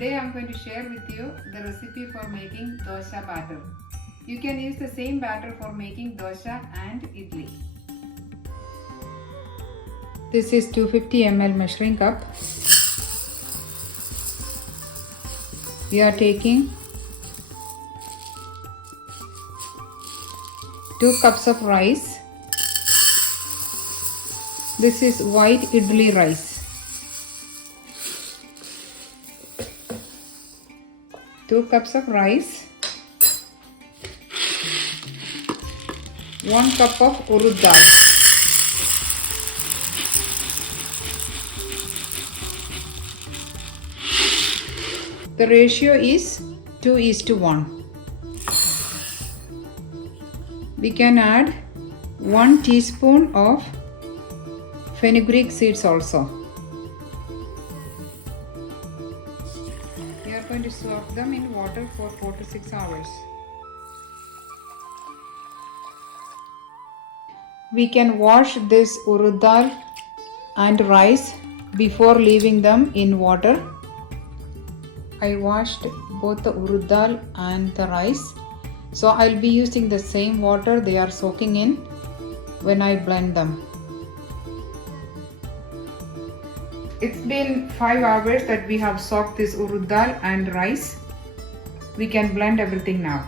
Today I am going to share with you the recipe for making dosa batter. You can use the same batter for making dosa and idli. This is 250 ml measuring cup. We are taking 2 cups of rice. This is white idli rice. 2 cups of rice. 1 cup of urud dal. The ratio is 2:1. We can add 1 teaspoon of fenugreek seeds also. We are going to soak them in water for 4 to 6 hours. We can wash this urud dal and rice before leaving them in water. I washed both the urud dal and the rice. So I'll be using the same water they are soaking in when I blend them. It's been 5 hours that we have soaked this urud dal and rice. We can blend everything now.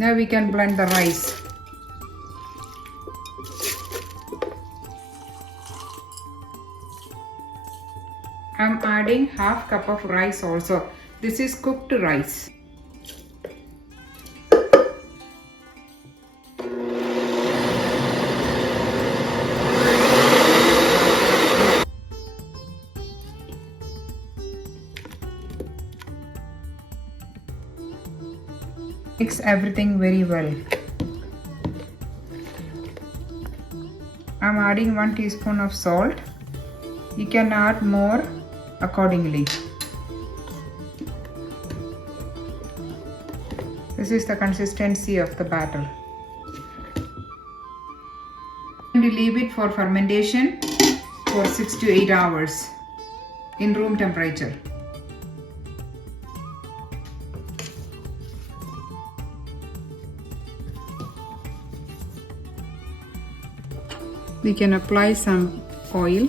Now we can blend the rice. I'm adding half cup of rice also. This is cooked rice. Mix everything very well. I'm adding 1 teaspoon of salt. You can add more accordingly. This is the consistency of the batter. I'm going to leave it for fermentation for 6 to 8 hours in room temperature. We can apply some oil.